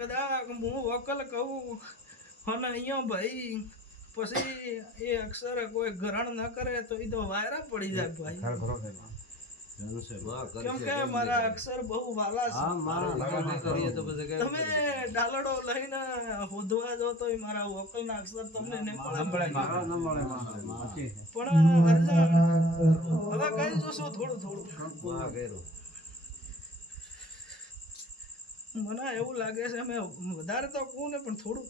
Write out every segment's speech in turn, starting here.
કદાચ હું વકલ કહું અને અહીંયા ભાઈ પછી એ અક્ષર કોઈ ગ્રહણ ન કરે તો એ તો વાયરા પડી જાય ભાઈ કેમ કે મારા અક્ષર બહુ વાલા છે તમે ડાલડો લઈને હોદવા જો તો મારા વકલના અક્ષર તમને નહીં મળે પણ હવે કઈ જોશો થોડું મને એવું લાગે છે મેં વધારે તો કહું ને પણ થોડું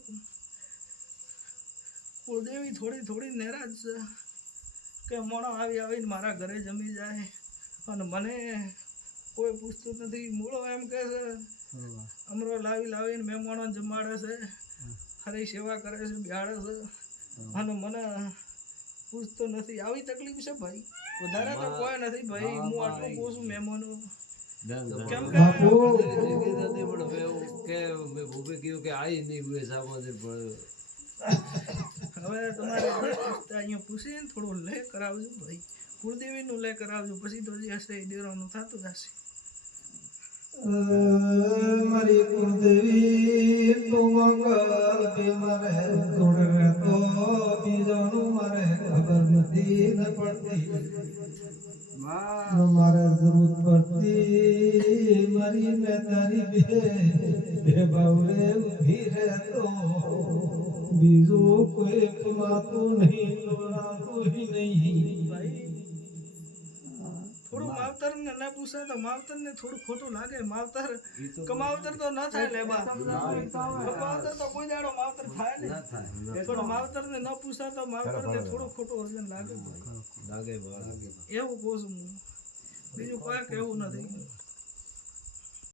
કુળદેવી થોડી નારાજ છે કે મોણો આવીને મારા ઘરે જમી જાય અને મને કોઈ પૂછતું નથી મૂળો એમ કહે છે અમરો લાવીને મહેમાનો જમાડે છે હરી સેવા કરે છે બિહાડે છે અને મને પૂછતો નથી આવી તકલીફ છે ભાઈ વધારે તો કોઈ નથી ભાઈ હું આટલું પૂછું મહેમાનો કેમ કે હવે તમારે અહીંયા પૂછીને થોડું લે કરાવજો ભાઈ કુળદેવીનું લે કરાવજો પછી તો જે હશે એ દેવાનું થતું જશે મારી કુળદેવી તો મંગલ કે મારે જોડે તો બીજાનું મારે ખબર નથી ન પડતી મારે જરૂર પડતી મારી મેં તારી બે બાવડે ઊભી રહેતો બીજું કોઈ કમાતું નહીં લોડાતું નહીં ભાઈ થોડું માવતર ને ના પૂછે તો માવતર ને થોડું ખોટું લાગે માવતર કમાવતર તો ના થાય લેબા કમાવતર તો કોઈ દાડો માવતર થાય ને થોડું માવતર ને ન પૂછતા તો માવતર ને થોડું ખોટું વજન લાગે એવું કહું છું હું બીજું કોઈ કેવું નથી